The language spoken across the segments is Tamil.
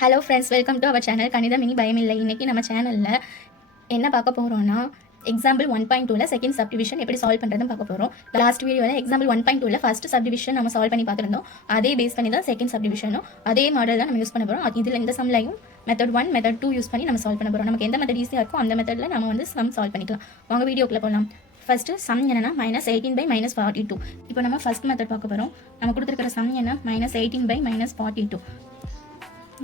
Hello friends, welcome to our channel கணித மினி பயமில்லை. இன்றைக்கி நம்ம சேனலில் என்ன பார்க்க போகிறோன்னா, எக்ஸாம்பிள் 1.2ல செகண்ட் சப்டிவிஷன் எப்படி சால்வ் பண்ணுறதுன்னு பார்க்க போகிறோம். லாஸ்ட் வீடியோவில் எக்ஸாம்பிள் 1.2ல ஃபஸ்ட் சப்டிவிஷன் நம்ம சால்வ் பண்ணி பார்த்துருந்தோம். அதே பேஸ் பண்ணி தான் செகண்ட் சப்டிவிஷனும் அதே மாடல் தான் நம்ம யூஸ் பண்ண போகிறோம். இதில் இந்த சம்லையும் மெத்தட் 1 மெத்தட் 2 யூஸ் பண்ணி நம்ம சால்வ் பண்ண போகிறோம். நமக்கு எந்த மெத்தட் ஈஸியாக இருக்கோ அந்த மெத்தடில் நம்ம வந்து சம் சால்வ் பண்ணிக்கலாம். வாங்க வீடியோக்குள்ளே போகலாம். ஃபஸ்ட்டு சம் என்னன்னா -18/-42. இப்போ நம்ம ஃபஸ்ட் மெத்தட் பார்க்க போகிறோம். நம்ம கொடுத்துருக்கிற சம் என்ன -18/-42.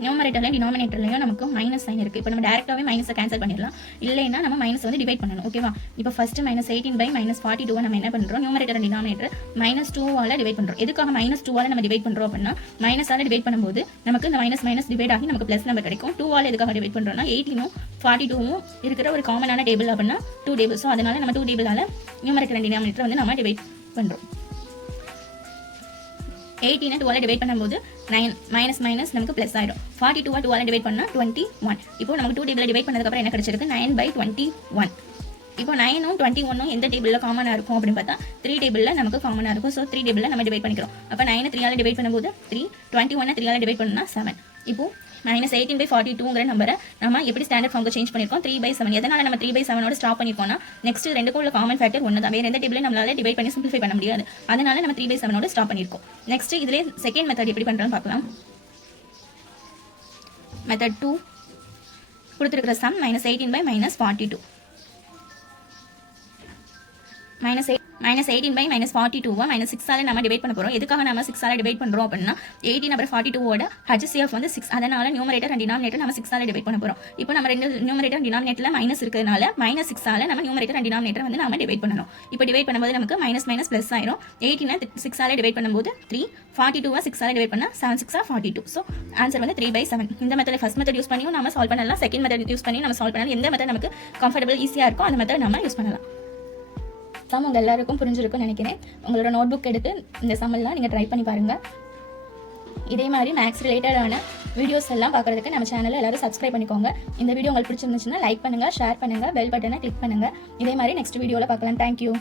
நியூமரேட்டர்லையும் டினாமினேட்டர்லையும் நமக்கு மைனஸ் சைன் இருக்குது. இப்போ நம்ம டேரெக்டாகவே மைனஸை கேன்சல் பண்ணிடலாம். இல்லைன்னா நம்ம மைனஸ் வந்து டிவைட் பண்ணணும். ஓகேவா? இப்போ ஃபஸ்ட்டு -18/-42 நம்ம என்ன பண்ணுறோம், நியூமரேட்டர் அண்ட் டினாமினேட்டர் -2ஆல் டிவைட் பண்ணுறோம். எதுக்காக -2ஆல் நம்ம டிவைட் பண்ணுறோம் அப்படின்னா, மைனஸால் டிவைட் பண்ணும்போது நமக்கு இந்த மைனஸ் டிவைட் ஆகி நமக்கு ப்ளஸ் நம்பர் கிடைக்கும். 2ஆல் எதுக்காக டிவைட் பண்ணுறோம்னா 18ம் 42ம் இருக்கிற ஒரு காமனான டேபிள் அப்படின்னா 2 டேபிள். ஸோ அதனால நம்ம 2 டேபிளால் நியூமரேட்டர் அண்ட் டினாமினேட்டர் வந்து நம்ம டிவைட் பண்ணுறோம். 18 2ஆல் டிவைட் பண்ணும்போது 9 மைனஸ் நமக்கு ப்ளஸ் ஆகிடும். 42 2ஆல் டிவைட் பண்ணால் 21. இப்போ நமக்கு 2 டேபிளில் டிவைட் பண்ணதுக்கப்புறம் என்ன கிடைச்சிருக்கு, 9/21. இப்போ 9ம் 21ம் எந்த டேபிளில் காமனாக இருக்கும் அப்படின்னு பார்த்தா 3 டேபிளில் நமக்கு காமனாக இருக்கும். ஸோ 3 டேபிளில் நம்ம டிவைட் பண்ணிக்கிறோம். அப்போ 9 3ஆல் டிவைட் பண்ணும்போது 3, 21 3ஆல் டிவைட் பண்ணால் 7. இப்போ -18/42ங்கிற நம்பரை நம்ம எப்படி ஸ்டாண்டர்ட் ஃபார்முக்கு சேஞ்ச் பண்ணியிருக்கோம், 3/7. எதனால் நம்ம 3/7 ஸ்டாப் பண்ணியிருக்கோம்னா, நெக்ஸ்ட் ரெண்டுக்கும் உள்ள காமன் ஃபேக்டர் ஒன்று தான். வேறு எந்த டேபிளையும் நம்மளால டிவைட் பண்ணி சிம்பிளிஃபை பண்ண முடியாது. அதனால நம்ம 3/7 ஸ்டாப் பண்ணியிருக்கோம். நெக்ஸ்ட் இதிலே செகண்ட் மெத்தட் எப்படி பண்ணுறோம்னு பார்க்கலாம். மெத்தட் 2 கொடுத்துருக்கிற சம் -18/-42. -18/-42 -6ஆல் நம்ம டிவைட் பண்ண போகிறோம். எதுக்காக நம்ம 6ஆல் டிவைட் பண்ணுறோம் அப்படின்னா, 18 அப்புறம் 42வோட HCF வந்து 6. அதனால நியூமரேட்டர் அண்ட் டினாமினேட்டர் நம்ம 6ஆல் டிவைட் பண்ண போகிறோம். இப்போ நம்ம ரெண்டு நியூமரேட்டர் அண்ட் டினாமினேட்டரில் மைனஸ் இருக்கிறதுனால -6ஆல் நம்ம நியூமரேட்டர் அண்ட் டினாமினேட்டர் வந்து நம்ம டிவைட் பண்ணணும். இப்போ டிவைட் பண்ணும்போது நமக்கு மைனஸ் ப்ளஸ் ஆயிரும். 18 6ஆல் டிவைட் பண்ணும்போது 3, 42 6ஆல் டிவைட் பண்ணால் 7 6 42. ஸோ ஆன்சர் வந்து 3/7. இந்த மெத்தட் ஃபர்ஸ்ட் மெத்தட் யூஸ் பண்ணியும் நம்ம சால்வ் பண்ணலாம். செகண்ட் மெத்தட் யூஸ் பண்ணி நம்ம சால்வ் பண்ணலாம். எந்த மெத்தட் நமக்கு கம்ஃபர்டபுள் ஈஸியாக இருக்கும் அந்த மெத்தட் நம்ம யூஸ் பண்ணலாம். சம் உங்கள் எல்லாருக்கும் புரிஞ்சிருக்குன்னு நினைக்கிறேன். உங்களோட நோட் புக் எடுத்து இந்த சம்மெல்லாம் நீங்கள் ட்ரை பண்ணி பாருங்கள். இதே மாதிரி மேக்ஸ் ரிலேட்டடான வீடியோஸ் எல்லாம் பார்க்குறதுக்கு நம்ம சேனலில் எல்லாரும் சப்ஸ்கிரைப் பண்ணிக்கோங்க. இந்த வீடியோ உங்களுக்கு பிடிச்சிருந்துச்சுன்னா லைக் பண்ணுங்கள், ஷேர் பண்ணுங்கள், பெல் பட்டனை கிளிக் பண்ணுங்கள். இதே மாதிரி நெக்ஸ்ட் வீடியோவில் பார்க்கலாம். தேங்க்யூ.